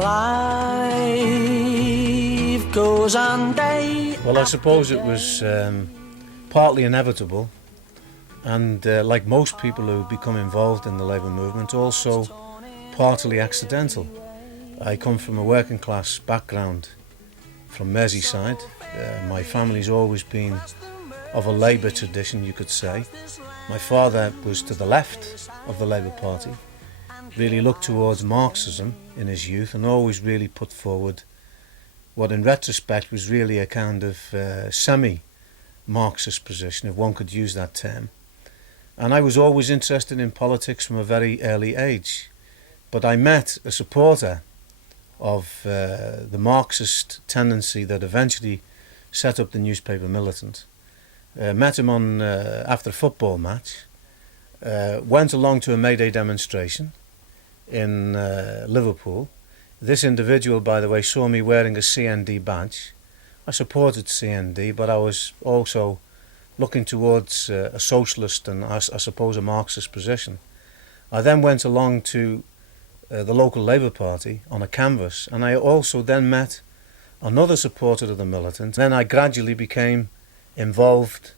Life goes on day. Well, I suppose it was partly inevitable, and like most people who become involved in the labour movement, also partly accidental. I come from a working class background from Merseyside. My family's always been of a Labour tradition, you could say. My father was to the left of the Labour Party, really looked towards Marxism in his youth, and always really put forward what in retrospect was really a kind of semi-Marxist position, if one could use that term. And I was always interested in politics from a very early age. But I met a supporter of the Marxist tendency that eventually set up the newspaper Militant. Met him on after a football match, went along to a May Day demonstration in Liverpool. This individual, by the way, saw me wearing a CND badge. I supported CND, but I was also looking towards a socialist and I suppose a Marxist position. I then went along to the local Labour Party on a canvass, and I also then met another supporter of the Militant. Then I gradually became involved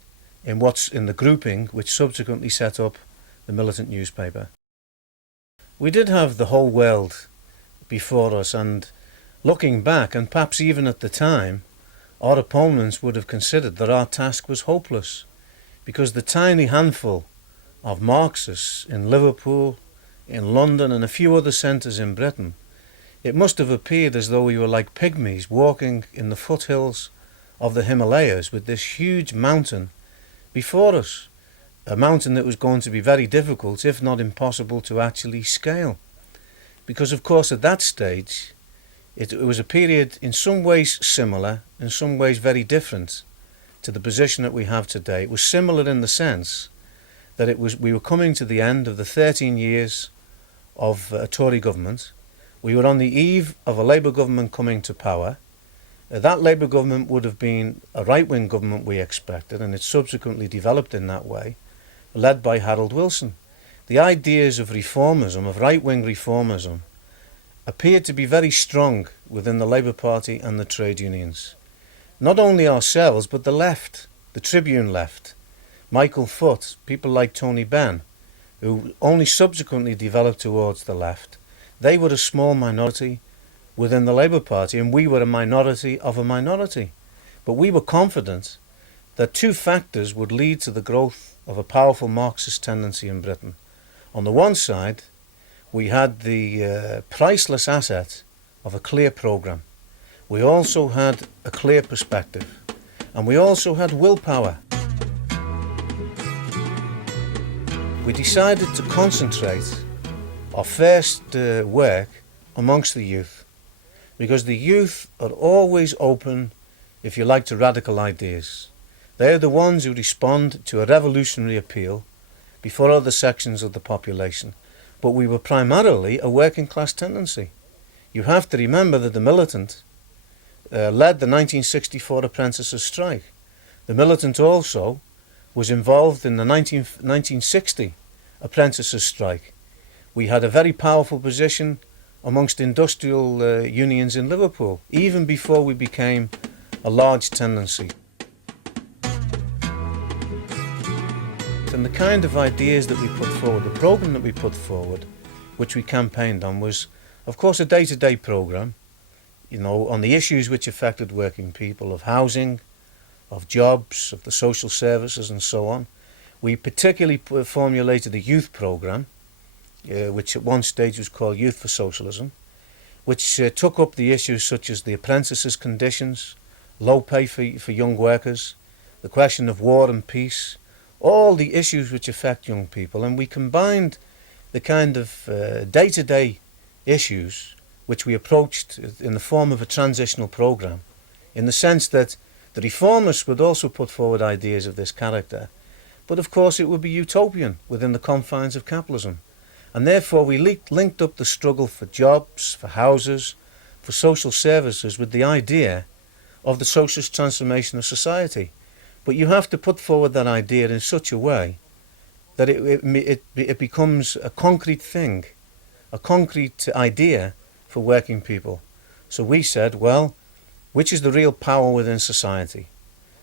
in the grouping which subsequently set up the Militant newspaper. We did have the whole world before us, and looking back, and perhaps even at the time, our opponents would have considered that our task was hopeless, because the tiny handful of Marxists in Liverpool, in London and a few other centres in Britain, it must have appeared as though we were like pygmies walking in the foothills of the Himalayas with this huge mountain before us, a mountain that was going to be very difficult, if not impossible, to actually scale. Because of course at that stage it was a period in some ways similar, in some ways very different to the position that we have today. It was similar in the sense that we were coming to the end of the 13 years of a Tory government. We were on the eve of a Labour government coming to power. That Labour government would have been a right-wing government, we expected, and it subsequently developed in that way, led by Harold Wilson. The ideas of reformism, of right-wing reformism, appeared to be very strong within the Labour Party and the trade unions. Not only ourselves, but the left, the Tribune left, Michael Foot, people like Tony Benn, who only subsequently developed towards the left. They were a small minority within the Labour Party, and we were a minority of a minority. But we were confident that two factors would lead to the growth of a powerful Marxist tendency in Britain. On the one side, we had the priceless asset of a clear programme. We also had a clear perspective, and we also had willpower. We decided to concentrate our first work amongst the youth, because the youth are always open, if you like, to radical ideas. They are the ones who respond to a revolutionary appeal before other sections of the population. But we were primarily a working class tendency. You have to remember that the Militant led the 1964 apprentices' strike. The Militant also was involved in the 1960 apprentices' strike. We had a very powerful position amongst industrial unions in Liverpool, even before we became a large tendency. And the kind of ideas that we put forward, the programme that we put forward, which we campaigned on, was of course a day-to-day programme, on the issues which affected working people, of housing, of jobs, of the social services and so on. We particularly formulated a youth programme, which at one stage was called Youth for Socialism, which took up the issues such as the apprentices' conditions, low pay for young workers, the question of war and peace, all the issues which affect young people. And we combined the kind of day-to-day issues which we approached in the form of a transitional programme, in the sense that the reformists would also put forward ideas of this character, but of course it would be utopian within the confines of capitalism. And therefore we linked up the struggle for jobs, for houses, for social services with the idea of the socialist transformation of society. But you have to put forward that idea in such a way that it becomes a concrete thing, a concrete idea for working people. So we said, well, which is the real power within society?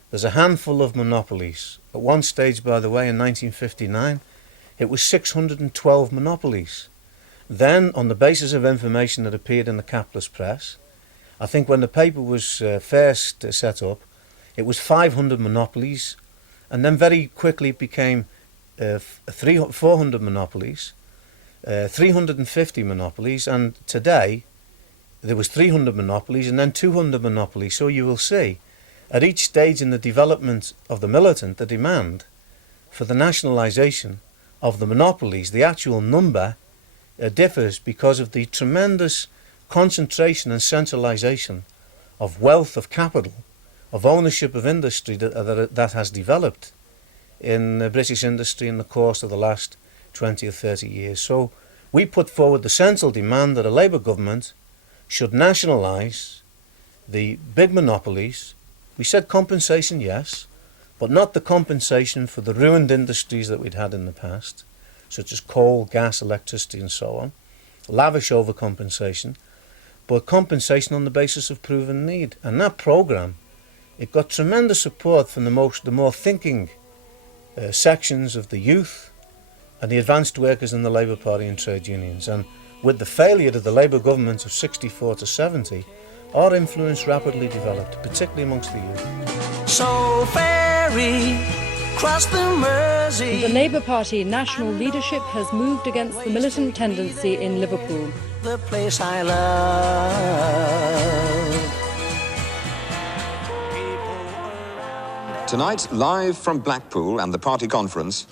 There's a handful of monopolies. At one stage, by the way, in 1959, it was 612 monopolies. Then, on the basis of information that appeared in the capitalist press, I think when the paper was first set up, it was 500 monopolies, and then very quickly it became 400 monopolies, 350 monopolies, and today there was 300 monopolies and then 200 monopolies. So you will see, at each stage in the development of the militant, the demand for the nationalisation of the monopolies, the actual number differs because of the tremendous concentration and centralisation of wealth, of capital, of ownership of industry that has developed in British industry in the course of the last 20 or 30 years. So we put forward the central demand that a Labour government should nationalise the big monopolies. We said compensation, yes, but not the compensation for the ruined industries that we'd had in the past, such as coal, gas, electricity and so on. Lavish overcompensation, but compensation on the basis of proven need. And that programme, it got tremendous support from the more thinking sections of the youth and the advanced workers in the Labour Party and trade unions. And with the failure of the Labour government of 64 to 70, our influence rapidly developed, particularly amongst the youth. So ferry, cross the Mersey. The Labour Party national leadership has moved against the militant tendency in Liverpool. The place I love. Tonight, live from Blackpool and the party conference,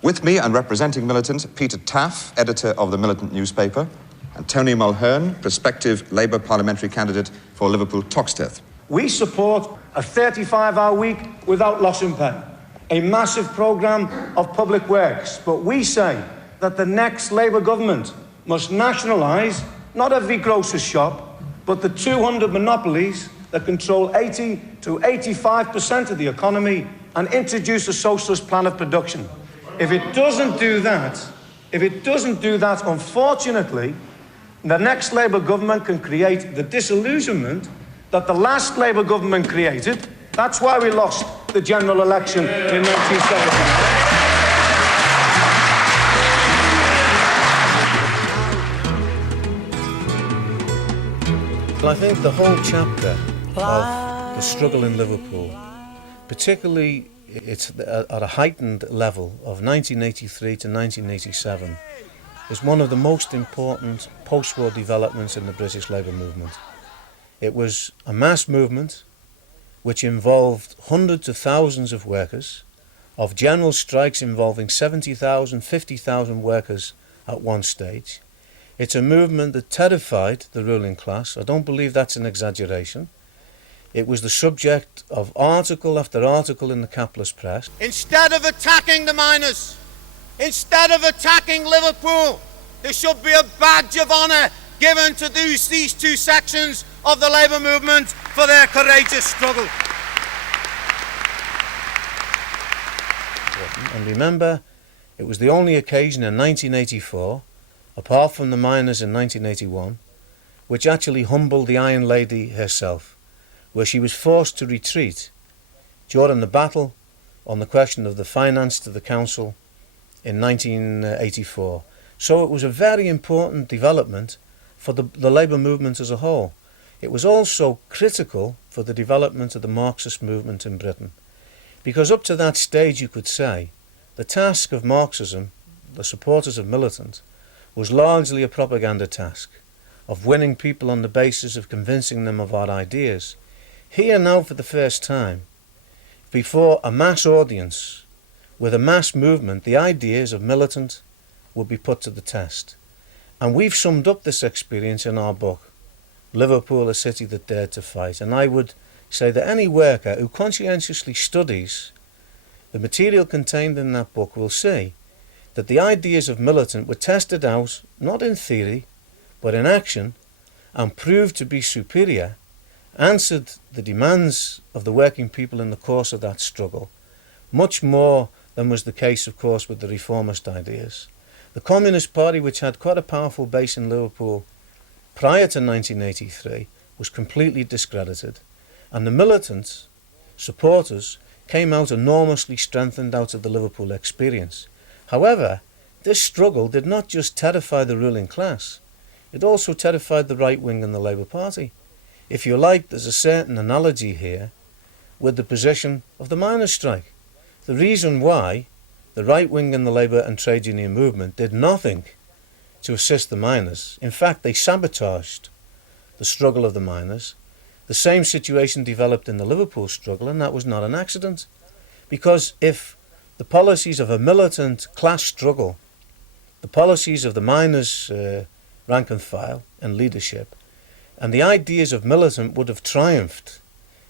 with me and representing militants, Peter Taaffe, editor of the Militant newspaper, and Tony Mulhern, prospective Labour parliamentary candidate for Liverpool Toxteth. We support a 35-hour week without loss in pay, a massive programme of public works, but we say that the next Labour government must nationalise not every grocer's shop, but the 200 monopolies that control 80 to 85% of the economy and introduce a socialist plan of production. If it doesn't do that, unfortunately, the next Labour government can create the disillusionment that the last Labour government created. That's why we lost the general election in 1970. Well, I think the whole chapter of the struggle in Liverpool, particularly it's at a heightened level of 1983 to 1987, is one of the most important post-war developments in the British Labour movement. It was a mass movement which involved hundreds of thousands of workers, of general strikes involving 70,000, 50,000 workers at one stage. It's a movement that terrified the ruling class. I don't believe that's an exaggeration. It was the subject of article after article in the capitalist press. Instead of attacking the miners, instead of attacking Liverpool, there should be a badge of honour given to these two sections of the Labour movement for their courageous struggle. And remember, it was the only occasion in 1984, apart from the miners in 1981, which actually humbled the Iron Lady herself, where she was forced to retreat during the battle on the question of the finance to the council in 1984. So it was a very important development for the Labour movement as a whole. It was also critical for the development of the Marxist movement in Britain, because up to that stage you could say the task of Marxism, the supporters of Militant, was largely a propaganda task of winning people on the basis of convincing them of our ideas. Here now, for the first time, before a mass audience, with a mass movement, the ideas of Militant would be put to the test. And we've summed up this experience in our book, Liverpool, a City That Dared to Fight. And I would say that any worker who conscientiously studies the material contained in that book will see that the ideas of Militant were tested out, not in theory, but in action, and proved to be superior, answered the demands of the working people in the course of that struggle, much more than was the case, of course, with the reformist ideas. The Communist Party, which had quite a powerful base in Liverpool prior to 1983 was completely discredited, and the militant supporters came out enormously strengthened out of the Liverpool experience. However, this struggle did not just terrify the ruling class, it also terrified the right wing and the Labour Party. If you like, there's a certain analogy here with the position of the miners' strike. The reason why the right wing and the Labour and trade union movement did nothing to assist the miners, in fact they sabotaged the struggle of the miners. The same situation developed in the Liverpool struggle, and that was not an accident. Because if the policies of a militant class struggle, the policies of the miners' rank and file and leadership, and the ideas of militant would have triumphed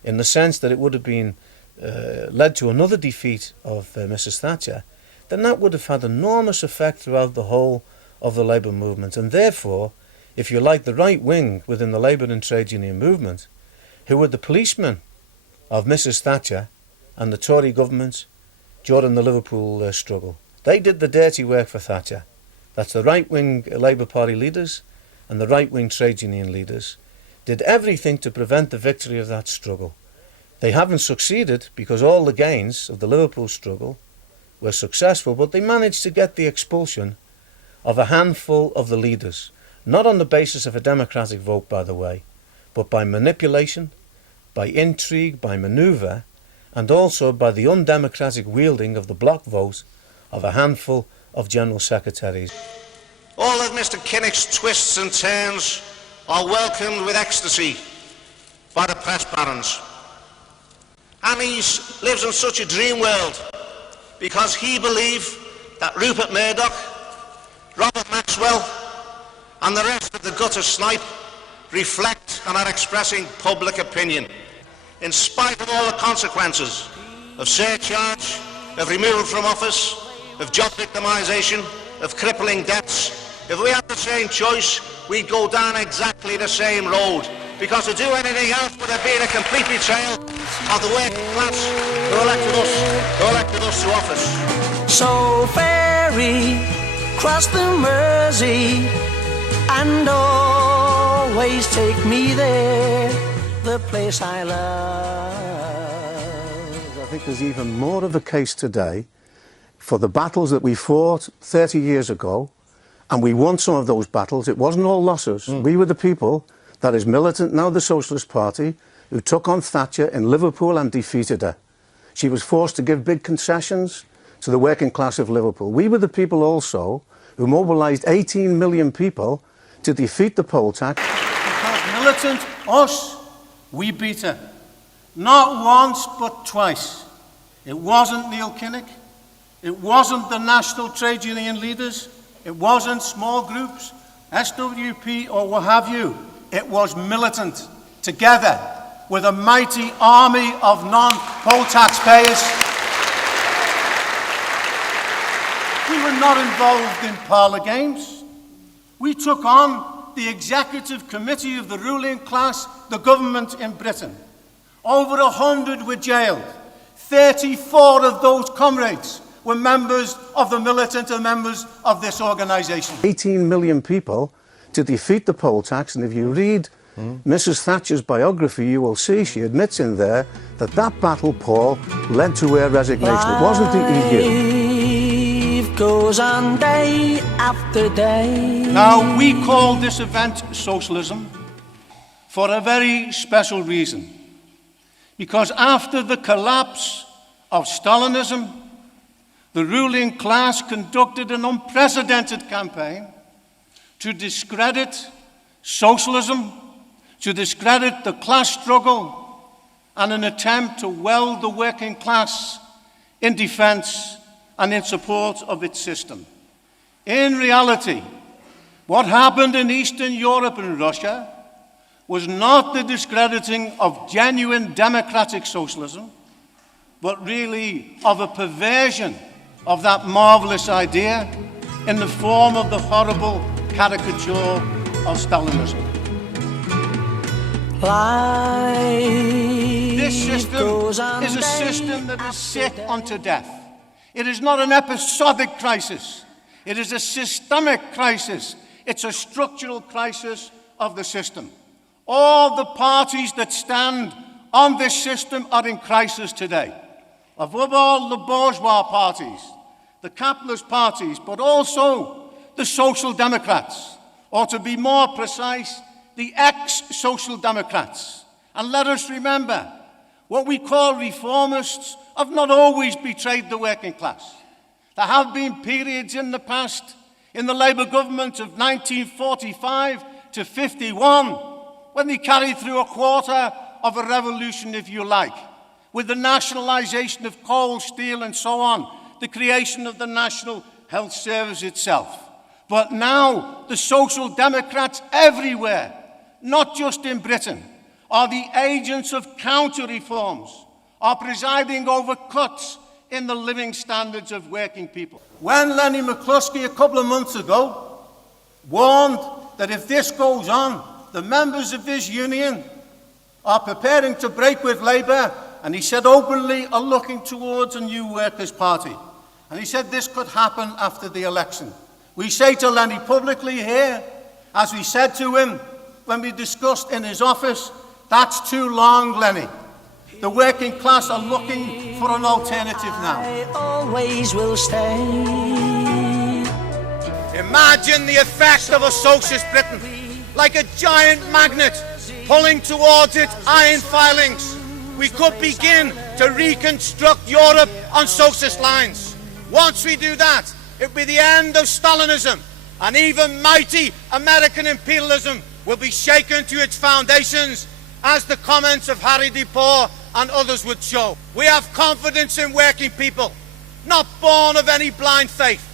in the sense that it would have been led to another defeat of Mrs. Thatcher, then that would have had enormous effect throughout the whole of the Labour movement. And therefore, if you like, the right wing within the Labour and trade union movement, who were the policemen of Mrs. Thatcher and the Tory government during the Liverpool struggle, they did the dirty work for Thatcher. That's the right wing Labour Party leaders and the right wing trade union leaders did everything to prevent the victory of that struggle. They haven't succeeded because all the gains of the Liverpool struggle were successful, but they managed to get the expulsion of a handful of the leaders, not on the basis of a democratic vote, by the way, but by manipulation, by intrigue, by manoeuvre, and also by the undemocratic wielding of the block vote of a handful of general secretaries. All of Mr. Kinnock's twists and turns are welcomed with ecstasy by the press barons. And he lives in such a dream world because he believes that Rupert Murdoch, Robert Maxwell and the rest of the gutter snipe reflect and are expressing public opinion. In spite of all the consequences of surcharge, of removal from office, of job victimisation, of crippling debts, if we had the same choice, we'd go down exactly the same road. Because to do anything else would have been a complete betrayal of the working class who elected us to office. So ferry, cross the Mersey, and always take me there, the place I love. I think there's even more of a case today for the battles that we fought 30 years ago, and we won some of those battles. It wasn't all losses. We were the people, that is Militant, now the Socialist Party, who took on Thatcher in Liverpool and defeated her. She was forced to give big concessions to the working class of Liverpool. We were the people also who mobilised 18 million people to defeat the poll tax. Because Militant, us, we beat her. Not once, but twice. It wasn't Neil Kinnock. It wasn't the national trade union leaders. It wasn't small groups, SWP or what have you. It was Militant, together with a mighty army of non-poll taxpayers. We were not involved in parlour games. We took on the executive committee of the ruling class, the government in Britain. Over 100 were jailed. 34 of those comrades were members of the Militant and members of this organisation. 18 million people to defeat the poll tax, and if you read Mrs. Thatcher's biography, you will see she admits in there that that battle, Paul, led to her resignation. It wasn't the EU. Life goes on day after day. Now, we call this event Socialism for a very special reason. Because after the collapse of Stalinism, the ruling class conducted an unprecedented campaign to discredit socialism, to discredit the class struggle, and an attempt to weld the working class in defence and in support of its system. In reality, what happened in Eastern Europe and Russia was not the discrediting of genuine democratic socialism, but really of a perversion of that marvellous idea in the form of the horrible caricature of Stalinism. This system is a system that is sick unto death. It is not an episodic crisis. It is a systemic crisis. It's a structural crisis of the system. All the parties that stand on this system are in crisis today. Above all, the bourgeois parties, the capitalist parties, but also the Social Democrats, or to be more precise, the ex-Social Democrats. And let us remember, what we call reformists have not always betrayed the working class. There have been periods in the past, in the Labour government of 1945 to 51, when they carried through a quarter of a revolution, if you like, with the nationalisation of coal, steel and so on, the creation of the National Health Service itself. But now the Social Democrats everywhere, not just in Britain, are the agents of counter-reforms, are presiding over cuts in the living standards of working people. When Lenny McCluskey a couple of months ago warned that if this goes on, the members of this union are preparing to break with Labour, and he said openly are looking towards a new Workers' Party. And he said this could happen after the election. We say to Lenny publicly here, as we said to him when we discussed in his office, that's too long, Lenny. The working class are looking for an alternative now. I always will stay. Imagine the effect of a socialist Britain, like a giant magnet pulling towards it iron filings. We could begin to reconstruct Europe on socialist lines. Once we do that, it will be the end of Stalinism, and even mighty American imperialism will be shaken to its foundations, as the comments of Harry DePaul and others would show. We have confidence in working people, not born of any blind faith,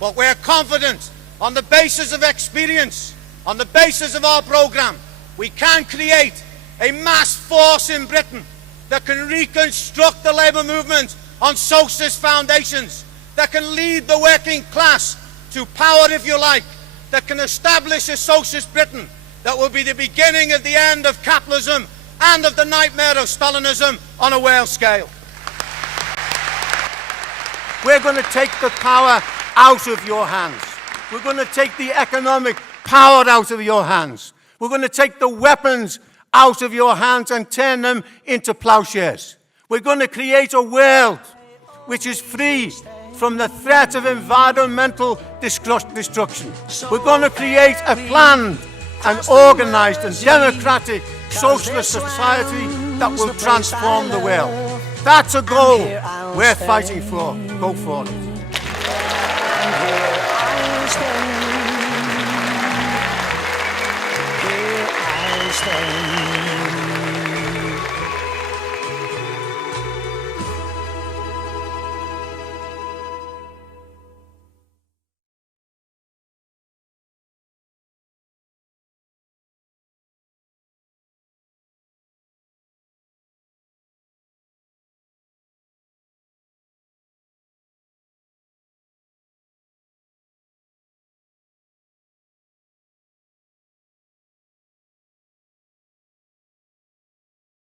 but we're confident on the basis of experience, on the basis of our programme. We can create a mass force in Britain that can reconstruct the labour movement on socialist foundations, that can lead the working class to power, if you like, that can establish a socialist Britain that will be the beginning of the end of capitalism and of the nightmare of Stalinism on a world scale. We're going to take the power out of your hands. We're going to take the economic power out of your hands. We're going to take the weapons out of your hands and turn them into plowshares. We're going to create a world which is free from the threat of environmental destruction. We're going to create a planned and organised and democratic socialist society that will transform the world. That's a goal we're fighting for. Go for it. Here I'll stay.